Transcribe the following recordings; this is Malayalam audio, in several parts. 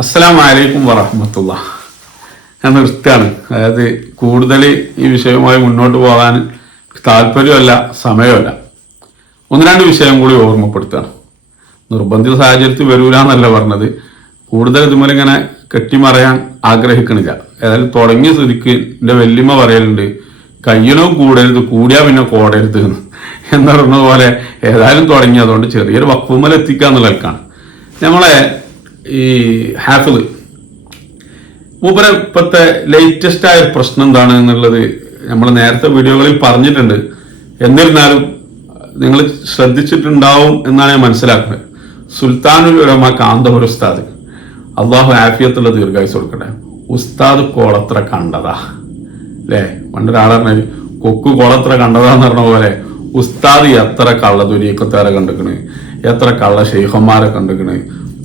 അസ്സലാം വലൈക്കും വറഹമത്തുള്ള. ഞാൻ നിർത്തുകയാണ്. അതായത് കൂടുതൽ ഈ വിഷയവുമായി മുന്നോട്ട് പോകാൻ താല്പര്യമല്ല സമയമല്ല. ഒന്ന് രണ്ട് വിഷയം കൂടി ഓർമ്മപ്പെടുത്തുകയാണ്. നിർബന്ധിത സാഹചര്യത്തിൽ വരൂല എന്നല്ല പറഞ്ഞത്. കൂടുതൽ ഇതുപോലെ ഇങ്ങനെ കെട്ടിമറയാൻ ആഗ്രഹിക്കണില്ല. ഏതായാലും തുടങ്ങിയ സ്ഥിതിക്ക് എന്റെ വല്യമ്മ പറയലുണ്ട് കയ്യനോ കൂടരുത് കൂടിയാൽ പിന്നെ കോടരുത് എന്ന്. എന്ന് പറഞ്ഞ പോലെ ഏതായാലും തുടങ്ങിയതുകൊണ്ട് ചെറിയൊരു വക്കുമ്മൽ എത്തിക്കുക എന്നുള്ളതാണ് നമ്മളെ ഈ ഹാഫിൾ. ഊബർ ഇപ്പോഴത്തെ ലേറ്റസ്റ്റ് ആയ പ്രശ്നം എന്താണ് എന്നുള്ളത് നമ്മൾ നേരത്തെ വീഡിയോകളിൽ പറഞ്ഞിട്ടുണ്ട്. എന്നിരുന്നാലും നിങ്ങൾ ശ്രദ്ധിച്ചിട്ടുണ്ടാവും എന്നാണ് ഞാൻ മനസ്സിലാക്കുന്നത്. സുൽത്താനുൽ ഉലമ കാന്തപുര ഉസ്താദ്. അള്ളാഹു ആഫിയത്തുള്ള ദീർഘായുസ് കൊടുക്കട്ടെ. ഉസ്താദ് കോളത്ര കണ്ടതാ. അല്ലേ പണ്ടൊരാളെ പറഞ്ഞ കൊക്ക് കോളത്ര കണ്ടതാന്ന് പറഞ്ഞ പോലെ ഉസ്താദ് എത്ര കള്ള ദുരീക്കത്താരെ കണ്ടിക്കണ്. എത്ര കള്ള ഷെയ്ഖന്മാരെ കണ്ടിക്കണ്.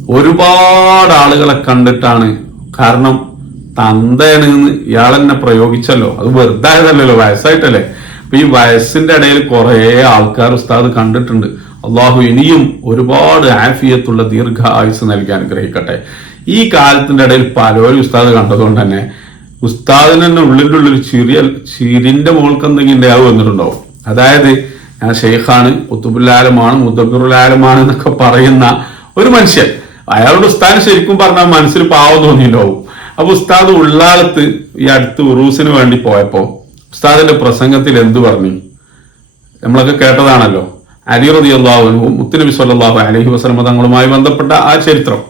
ഒരുപാട് ആളുകളെ കണ്ടിട്ടാണ് കാരണം തന്തയാണ് എന്ന് തന്നെ പ്രയോഗിച്ചല്ലോ. അത് വെറുതെ ആയതല്ലല്ലോ വയസ്സായിട്ടല്ലേ? അപ്പൊ ഈ വയസ്സിന്റെ ഇടയിൽ കുറെ ആൾക്കാർ ഉസ്താദ് കണ്ടിട്ടുണ്ട്. അള്ളാഹു ഇനിയും ഒരുപാട് ആഫിയത്തുള്ള ദീർഘ ആയുസ് നൽകി അനുഗ്രഹിക്കട്ടെ. ഈ കാലത്തിന്റെ ഇടയിൽ പലരും ഉസ്താദ് കണ്ടതുകൊണ്ട് തന്നെ ഉസ്താദിന് തന്നെ ഉള്ളിന്റെ ഉള്ളിൽ ചിറിയ ചിരിന്റെ മുകൾക്ക് എന്തെങ്കിലും ഉണ്ടാവും വന്നിട്ടുണ്ടാവും അതായത് ഞാൻ ഷെയ്ഖാണ് കുത്തുബുല്ലാലമാണ് മുദ്ദബിറുലാലമാണ് എന്നൊക്കെ പറയുന്ന ഒരു മനുഷ്യൻ. അയാളോട് ഉസ്താദ് ശരിക്കും പറഞ്ഞാൽ മനസ്സിൽ പാവം തോന്നിയിട്ടുണ്ടാവും. അപ്പൊ ഉസ്താദ് ഉള്ളാലത്ത് ഈ അടുത്ത് ഉറൂസിന് വേണ്ടി പോയപ്പോ ഉസ്താദിന്റെ പ്രസംഗത്തിൽ എന്തു പറഞ്ഞു? നമ്മളൊക്കെ കേട്ടതാണല്ലോ. അലി റതി അള്ളാഹു മുത്തുനബി സല്ലാഹു അലഹി വസ്ലമ തങ്ങളുമായി ബന്ധപ്പെട്ട ആ ചരിത്രം.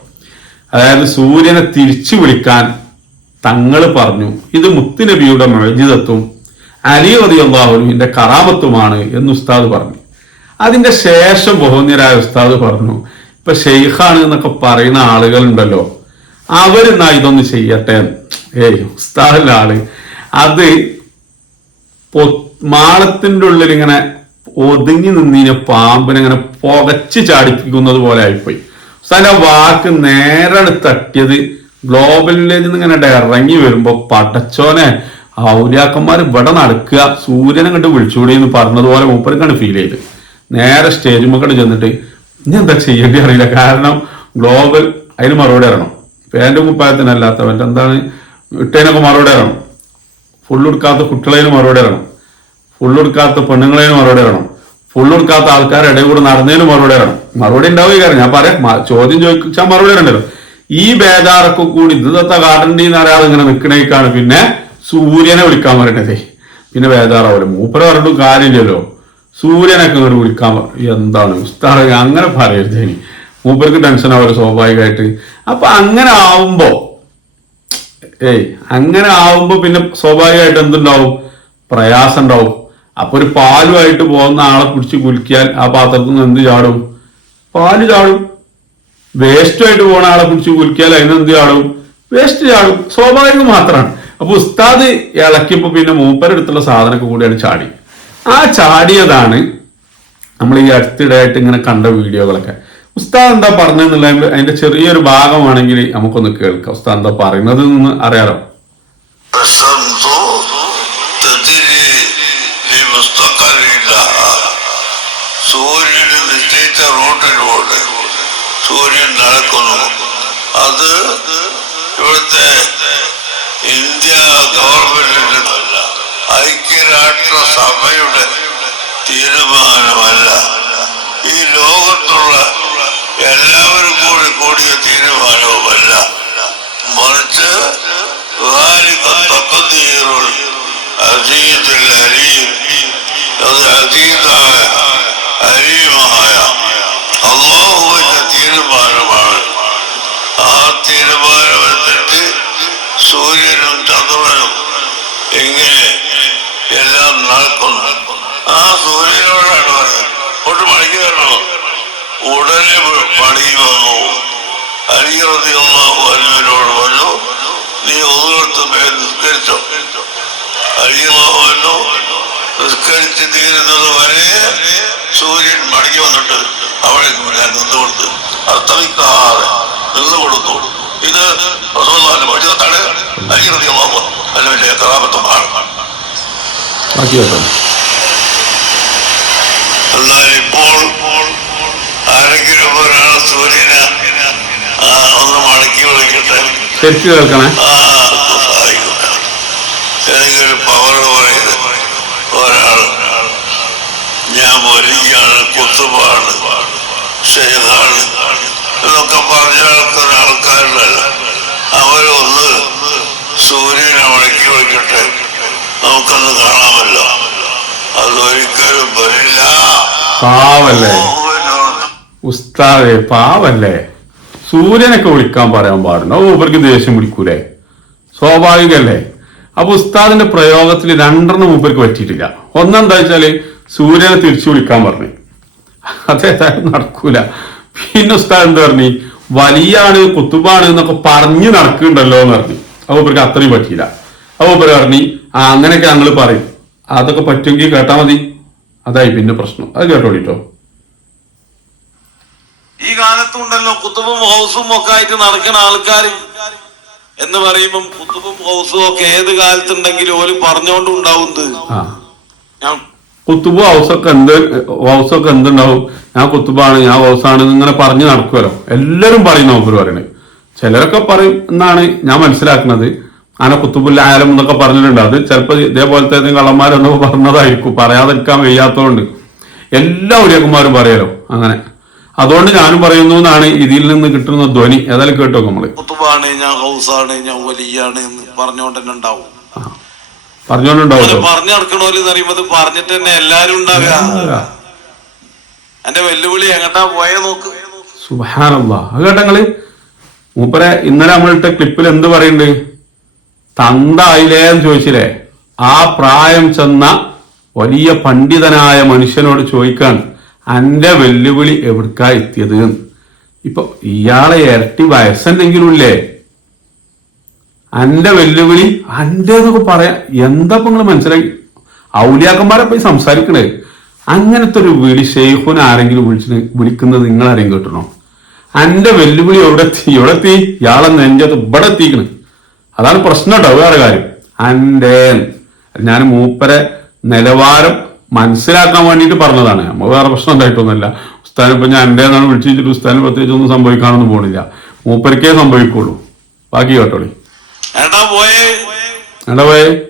അതായത് സൂര്യനെ തിരിച്ചു വിളിക്കാൻ തങ്ങൾ പറഞ്ഞു. ഇത് മുത്തുനബിയുടെ മഴജിതത്വം അലി റതി അള്ളാഹുവിന്റെ കറാമത്വമാണ് എന്ന് ഉസ്താദ് പറഞ്ഞു. അതിന്റെ ശേഷം ബഹുനിരായ ഉസ്താദ് പറഞ്ഞു ഇപ്പൊ ഷെയ്ഖാണ് എന്നൊക്കെ പറയുന്ന ആളുകളുണ്ടല്ലോ. അവരെന്നാ ഇതൊന്ന് ചെയ്യട്ടെ? ഏയ് ഉസ്താദല്ല ആൾ അത് മാളത്തിന്റെ ഉള്ളിൽ ഇങ്ങനെ ഒതുങ്ങി നിന്നിനെ പാമ്പിനെ ഇങ്ങനെ പുകച്ച് ചാടിപ്പിക്കുന്നത് പോലെ ആയിപ്പോയി. ഉസ്താദിന്റെ വാക്ക് നേരെ തട്ടിയത്. ഗ്ലോബൽ വില്ലേജിൽ നിന്ന് ഇങ്ങനെ ഇറങ്ങി വരുമ്പോ പടച്ചോനെ ഔര്യാക്കന്മാർ ഇവിടെ നടക്കുക. സൂര്യനെ കണ്ട് വിളിച്ചുകൂടി എന്ന് പറഞ്ഞതുപോലെ മൂപ്പർക്കാണ് ഫീൽ ചെയ്ത് നേരെ സ്റ്റേജ് മക്കൾ ചെന്നിട്ട് ഇനി എന്താ ചെയ്യേണ്ടി അറിയില്ല. കാരണം ഗ്ലോബൽ അതിന് മറുപടി ഇറങ്ങണം. പേന്റെ കുപ്പായത്തിനല്ലാത്തവന്റെ എന്താണ്? ഇട്ടതിനൊക്കെ മറുപടി ഇറങ്ങണം. ഫുള്ള് എടുക്കാത്ത കുട്ടികളതിന് മറുപടി ഇറങ്ങണം. ഫുള്ള് എടുക്കാത്ത പെണ്ണുങ്ങളതിന് മറുപടി ഇറങ്ങണം. ഫുള്ള് എടുക്കാത്ത ആൾക്കാരുടെ ഇടയിൽ കൂടെ നടന്നതിന് മറുപടി ഇറങ്ങണം. മറുപടി ഉണ്ടാവുക കാര്യം. ഞാൻ പറയാം ചോദ്യം ചോദിച്ചാൽ മറുപടി ഇറങ്ങണ്ടല്ലോ ഈ ബേജാറൊക്കെ കൂടി ഇത് തത്ത കാട്ടണ്ടി എന്ന് ഒരാൾ ഇങ്ങനെ നിൽക്കണേക്കാണ് പിന്നെ സൂര്യനെ വിളിക്കാൻ പറയണതേ പിന്നെ ബേജാറാവില്ല മൂപ്പര പറഞ്ഞിട്ടും കാര്യമില്ലല്ലോ. സൂര്യനൊക്കെ ഇങ്ങോട്ട് വിളിക്കാൻ എന്താണ് ഉസ്താദ് അങ്ങനെ പറയരുത് ഇനി. മൂപ്പർക്ക് ടെൻഷൻ ആവുമല്ലോ സ്വാഭാവികമായിട്ട്. അപ്പൊ അങ്ങനെ ആവുമ്പോ ഏയ് അങ്ങനെ ആവുമ്പോ പിന്നെ സ്വാഭാവികമായിട്ട് എന്തുണ്ടാവും? പ്രയാസം ഉണ്ടാവും. അപ്പൊ ഒരു പാലുമായിട്ട് പോകുന്ന ആളെ പിടിച്ച് കുലിക്കിയാൽ ആ പാത്രത്തിൽ നിന്ന് എന്ത് ചാടും? പാൽ ചാടും. വേസ്റ്റുമായിട്ട് പോകുന്ന ആളെ പിടിച്ച് കുലിക്കിയാൽ അതിന് എന്ത് ചാടും? വേസ്റ്റ് ചാടും. സ്വാഭാവികം മാത്രമാണ്. അപ്പൊ ഉസ്താദ് ഇളക്കിയപ്പോ പിന്നെ മൂപ്പരെടുത്തുള്ള സാധനമൊക്കെ കൂടിയാണ് ചാടി. ആ ചാടിയതാണ്. നമ്മൾ ഈ അടുത്തിടെയായിട്ട് ഇങ്ങനെ കണ്ട വീഡിയോകളൊക്കെ. ഉസ്താദ് എന്താ പറഞ്ഞെന്നുള്ള അതിന്റെ ചെറിയൊരു ഭാഗമാണെങ്കിൽ നമുക്കൊന്ന് കേൾക്കാം. ഉസ്താദ് എന്താ പറയുന്നത് എന്ന് അറിയാലോ സൂര്യൻ നടക്കുന്നു. അത് ഇവിടുത്തെ ഇന്ത്യ ഗവൺമെന്റിന്റെ രാഷ്ട്രസഭയുടെ തീരുമാനമല്ല. ഈ ലോകത്തുള്ള എല്ലാവരും കൂടി കൂടിയ തീരുമാനവുമല്ല. മറിച്ച് അള്ളാഹുവിന്റെ തീരുമാനമാണ്. ആ തീരുമാനം ആ സൂര്യനോടാണ് പറഞ്ഞത്. കൊണ്ട് മടങ്ങി തരണോ ഉടനെ പണി വന്നു. അള്ളാഹു അല്ലുവിനോട് പറഞ്ഞു നീ ഒന്നുകൊടുത്ത് മേൽ നിസ്കരിച്ചോ. അലിയല്ലാഹു നിസ്കരിച്ച് തീരുന്നത് വരെ സൂര്യൻ മടങ്ങി വന്നിട്ട് അവളെ ഞാൻ നിന്ന് കൊടുത്ത് അർത്ഥമിക്കാതെ നിന്ന് കൊടുത്തു. ഇത് റസൂലുള്ളാഹിന്റെ വചനത്താണ് അലിയറതി അള്ളാഹു അല്ലുവിന്റെ കറാമത്വമാണ് ബാക്കി കേട്ടോ എന്നാൽ ഇപ്പോൾ ആരെങ്കിലും ഒരാൾ സൂര്യന ഒന്ന് മടക്കി വിളിക്കട്ടെ. തെറ്റ് ശരിക്കും കേൾക്കണേ എനിക്കൊരു പവർ പറയുന്നത് ഒരാൾ ഞാൻ വലിയാണ് കുത്തുപാണ് ചെയ്താണ് എന്നൊക്കെ പറഞ്ഞ ആൾക്കാരുടെ ആൾക്കാരുണ്ടല്ല അവരൊന്ന് സൂര്യനെ മടക്കി വയ്ക്കട്ടെ നമുക്കൊന്ന് കാണാമല്ലോ അതൊരിക്കലും പാവല്ലേ? ഉസ്താദേ പാവല്ലേ? സൂര്യനൊക്കെ വിളിക്കാൻ പറയാൻ പാടുണ്ടോ. ഇവർക്ക് ദേഷ്യം പിടിക്കൂലേ? സ്വാഭാവികല്ലേ? അപ്പൊ ഉസ്താദിന്റെ പ്രയോഗത്തിൽ രണ്ടെണ്ണം മൂപ്പർക്ക് പറ്റിയിട്ടില്ല. ഒന്നെന്താ വെച്ചാൽ സൂര്യനെ തിരിച്ചു വിളിക്കാൻ പറഞ്ഞു. അതേതായാലും നടക്കൂല. പിന്നെ ഉസ്താദ് എന്താ പറഞ്ഞു? വലിയാണ് കുത്തുബാണ് എന്നൊക്കെ പറഞ്ഞു നടക്കുന്നുണ്ടല്ലോ എന്ന് പറഞ്ഞു. അപ്പൊ ഇവർക്ക് അത്രയും പറ്റിയില്ല. അപ്പൊ ഇവർ പറഞ്ഞു ആ അങ്ങനെയൊക്കെ ഞങ്ങൾ പറയും. അതൊക്കെ പറ്റുമെങ്കിൽ കേട്ടാ മതി. അതായി പിന്നെ പ്രശ്നം. അത് കേട്ടോളിട്ടോ. ഈ കാലത്തുണ്ടല്ലോ കുത്തുബും ഹൗസും ഒക്കെ ആയിട്ട് നടക്കുന്ന ആൾക്കാർ എന്ന് പറയുമ്പം കുത്തുബും ഹൗസും ഒക്കെ ഏത് കാലത്തുണ്ടെങ്കിലും ഓര് പറഞ്ഞോണ്ടുണ്ടാവുന്നത്. ഞാൻ കുത്തുബ് ഹൗസൊക്കെ എന്ത് ഹൗസൊക്കെ എന്തുണ്ടാവും? ഞാൻ കുത്തുബാണ് ഞാൻ ഹൗസാണ് ഇങ്ങനെ പറഞ്ഞു നടക്കുമല്ലോ എല്ലാവരും പറയുന്ന മൂപ്പര് പറയണേ. ചിലരൊക്കെ പറയും എന്നാണ് ഞാൻ മനസ്സിലാക്കുന്നത്. അങ്ങനെ കുത്തുബുല്ല ആയാലും എന്നൊക്കെ പറഞ്ഞിട്ടുണ്ട്. അത് ചിലപ്പോൾ ഇതേപോലത്തെ ഏതെങ്കിലും കള്ളന്മാരെന്നോ പറഞ്ഞതായിരിക്കും. പറയാതിരിക്കാൻ വയ്യാത്തതുകൊണ്ട് എല്ലാ ഉലിയക്കന്മാരും പറയലോ അങ്ങനെ. അതുകൊണ്ട് ഞാനും പറയുന്നു എന്നാണ് ഇതിൽ നിന്ന് കിട്ടുന്ന ധ്വനി. ഏതായാലും കേട്ടോ നമ്മൾ. കുത്തുബാണ് ഞാൻ ഹൗസാണ് ഞാൻ വലിയാണ് എന്ന് പറഞ്ഞോണ്ട് തന്നെ ഉണ്ടാവും. പറഞ്ഞോണ്ടുണ്ടാവും പറഞ്ഞു നടക്കണോൽ പറയുമ്പോ പറഞ്ഞിട്ട് തന്നെ എല്ലാരും ഉണ്ടാവുക. എന്റെ വെല്ലുവിളി എങ്ങട്ടാ പോയേ നോക്ക്. സുബാനല്ലാ അത് കേട്ടങ്ങൾ മൂപ്പരെ ഇന്നലെ നമ്മളിട്ട ക്ലിപ്പിൽ എന്ത് പറയുന്നുണ്ട് തന്തായില്ലേ എന്ന് ചോദിച്ചില്ലേ? ആ പ്രായം ചെന്ന വലിയ പണ്ഡിതനായ മനുഷ്യനോട് ചോദിക്കാൻ അന്റെ വെല്ലുവിളി എവിടുക്കാ എത്തിയത്. ഇപ്പൊ ഇയാളെ ഇരട്ടി വയസ്സെന്തെങ്കിലും ഇല്ലേ അന്റെ വെല്ലുവിളി അന്റെ എന്നൊക്കെ പറയാ. എന്താ നിങ്ങൾ മനസ്സിലായി ഔലിയാക്കന്മാരെ പോയി സംസാരിക്കണേ. അങ്ങനത്തെ ഒരു വിളി ഷെയ്ഖുനെ ആരെങ്കിലും വിളിച്ച് വിളിക്കുന്നത് നിങ്ങൾ ആരെങ്കിലും കിട്ടണോ അന്റെ വെല്ലുവിളി എവിടെ എത്തി എവിടെ എത്തി ഇയാളെ നെഞ്ചത്ത് ഇവിടെ എത്തിക്കണ്. അതാണ് പ്രശ്നം കേട്ടോ വേറെ കാര്യം. അന്റെ ഞാൻ മൂപ്പരെ നിലവാരം മനസ്സിലാക്കാൻ വേണ്ടിയിട്ട് പറഞ്ഞതാണ്. നമ്മൾ വേറെ പ്രശ്നം ഉണ്ടായിട്ടൊന്നുമില്ല. ഉസ്താൻ ഇപ്പൊ ഞാൻ എന്റെ എന്നാണ് വിളിച്ചിട്ട് ഉസ്താൻ പ്രത്യേകിച്ച് ഒന്നും സംഭവിക്കാനൊന്നും പോണില്ല. മൂപ്പർക്കേ സംഭവിക്കുള്ളൂ. ബാക്കി കേട്ടോളി. എടാ പോയേ. എടാ പോയേ.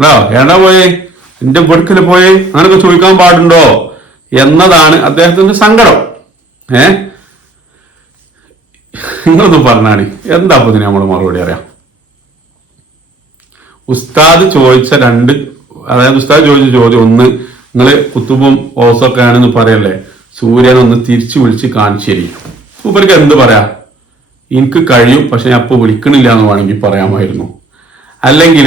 എടാ ഏടാ പോയേ. എന്റെ വെടുക്കൽ പോയേ. അങ്ങനൊക്കെ ചോദിക്കാൻ പാടുണ്ടോ? എന്നതാണ് അദ്ദേഹത്തിന്റെ സങ്കടം. ഏ? നിങ്ങളൊന്ന് പറഞ്ഞാണ് എന്താ അപ്പൊ നമ്മൾ മറുപടി അറിയാം ഉസ്താദ് ചോദിച്ച രണ്ട് അതായത് ഉസ്താദ് ചോദിച്ച ചോദ്യം ഒന്ന് നിങ്ങൾ കുത്തുബും ഓസൊക്കെ ആണെന്ന് പറയല്ലേ? സൂര്യൻ ഒന്ന് തിരിച്ചു വിളിച്ച് കാണിച്ചേരി. സൂപ്പർക്ക് എന്ത് പറയാ? എനിക്ക് കഴിയും പക്ഷെ ഞാൻ അപ്പൊ വിളിക്കണില്ല എന്ന് വേണമെങ്കിൽ പറയാമായിരുന്നു. അല്ലെങ്കിൽ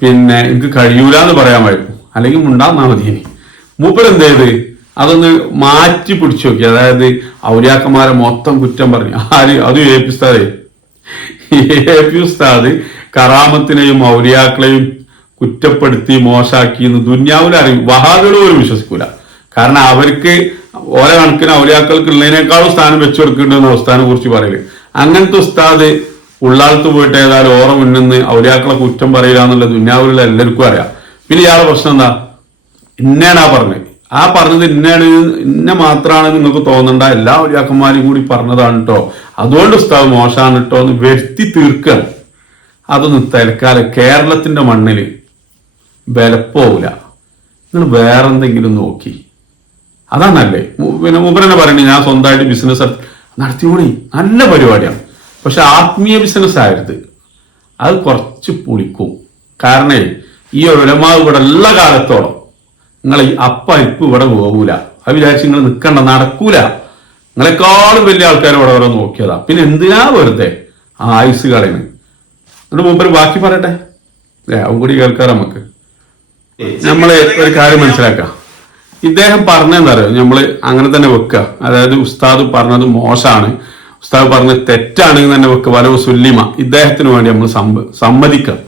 പിന്നെ എനിക്ക് കഴിയൂല എന്ന് പറയാമായിരുന്നു. അല്ലെങ്കിൽ ഉണ്ടാന്നാ മതി മൂപ്പർ എന്ത് ചെയ്ത്? അതൊന്ന് മാറ്റി പിടിച്ചു നോക്കി. അതായത് ഔലിയാക്കന്മാരെ മൊത്തം കുറ്റം പറഞ്ഞു. ആര്? അത് എ പി ഉസ്താദേ. എ പി ഉസ്താദ് കറാമത്തിനെയും ഔലിയാക്കളെയും കുറ്റപ്പെടുത്തി മോശാക്കി എന്ന് ദുന്യാവിൽ അറിയും. വഹാദുകൾ പോലും വിശ്വസിക്കൂല. കാരണം അവർക്ക് ഓരോ കണക്കിന് ഔലിയാക്കൾക്ക് ഉള്ളതിനേക്കാളും സ്ഥാനം വെച്ചു കൊടുക്കേണ്ടെന്ന് ഉസ്താദിനെ കുറിച്ച് പറയൽ. അങ്ങനത്തെ ഉസ്താദ് ഉള്ളാളത്ത് പോയിട്ട് ഏതായാലും ഓറ മുന്നിന്ന് ഔലിയാക്കളെ കുറ്റം പറയുക എന്നുള്ള ദുന്യാവിലുള്ള എല്ലാവർക്കും അറിയാം. പിന്നെ ഇയാളുടെ പ്രശ്നം എന്താ? ഇന്നയാണ് പറഞ്ഞത്. ആ പറഞ്ഞത് ഇന്നയാണ് ഇന്ന മാത്രമാണ് നിങ്ങൾക്ക് തോന്നണ്ട. എല്ലാ ഒരാക്കന്മാരും കൂടി പറഞ്ഞതാണ് കേട്ടോ അതുകൊണ്ട് ഉസ്താവ് മോശമാണ് കേട്ടോ എന്ന് വരുത്തി തീർക്കുകയാണ് അതൊന്ന് തൽക്കാലം കേരളത്തിന്റെ മണ്ണിൽ വിലപ്പോവില്ല. നിങ്ങൾ വേറെ എന്തെങ്കിലും നോക്കി. അതാണല്ലേ? പിന്നെ മുമ്പനെ പറയണേ ഞാൻ സ്വന്തമായിട്ട് ബിസിനസ് നടത്തിയോളി. നല്ല പരിപാടിയാണ്. പക്ഷെ ആത്മീയ ബിസിനസ് ആയത് അത് കുറച്ച് പുളിക്കും. കാരണേ ഈ ഒലമാവ് ഇവിടെ എല്ലാ കാലത്തോളം നിങ്ങൾ ഈ അപ്പ ഇപ്പ ഇവിടെ പോകൂല. ആ വിചാരിച്ച് നിങ്ങൾ നിൽക്കണ്ട നടക്കൂല. നിങ്ങളെക്കാളും വലിയ ആൾക്കാർ ഇവിടെ ഓരോ നോക്കിയതാ. പിന്നെ എന്തിനാ വെറുതെ ആ ആയുസ് കളയുന്നത് എന്നിട്ട് മുമ്പ് ബാക്കി പറയട്ടെ? ഏ അവൻ കൂടി കേൾക്കാം നമുക്ക്. നമ്മൾ ഒരു കാര്യം മനസ്സിലാക്കാം. ഇദ്ദേഹം പറഞ്ഞെന്താ നമ്മൾ അങ്ങനെ തന്നെ വെക്കുക. അതായത് ഉസ്താദ് പറഞ്ഞത് മോശമാണ്. ഉസ്താദ് പറഞ്ഞത് തെറ്റാണ് തന്നെ വെക്കുക. വലവ് സുല്ലിമ. ഇദ്ദേഹത്തിന് വേണ്ടി നമ്മൾ സമ്മതിക്കാം.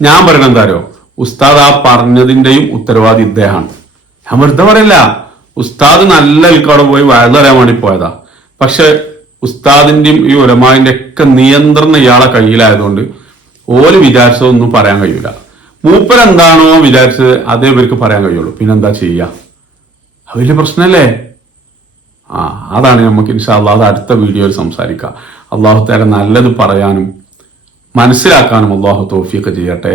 ഞാൻ അറിയോ? ഉസ്താദ് ആ പറഞ്ഞതിന്റെയും ഉത്തരവാദി ഇദ്ദേഹമാണ്. ഞാൻ വെറുതെ പറയില്ല ഉസ്താദ് നല്ല ഇൽക്കാട് പോയി വയലറിയാൻ വേണ്ടി പോയതാ. പക്ഷെ ഉസ്താദിന്റെയും ഈ ഉലമാവിന്റെ ഒക്കെ നിയന്ത്രണം ഇയാളെ കയ്യിലായതുകൊണ്ട് ഓൽ വിചാരിച്ചതൊന്നും പറയാൻ കഴിയൂല മൂപ്പരെന്താണോ വിചാരിച്ചത് അതേ ഇവർക്ക് പറയാൻ കഴിയുള്ളൂ. പിന്നെന്താ ചെയ്യുക വലിയ പ്രശ്നമല്ലേ ആ അതാണ് നമുക്ക് ഇൻഷാ അത് അടുത്ത വീഡിയോയിൽ സംസാരിക്കാം. അള്ളാഹു തേരെ നല്ലത് പറയാനും മനസ്സിലാക്കാനും അള്ളാഹു തോഫിയൊക്കെ ചെയ്യട്ടെ.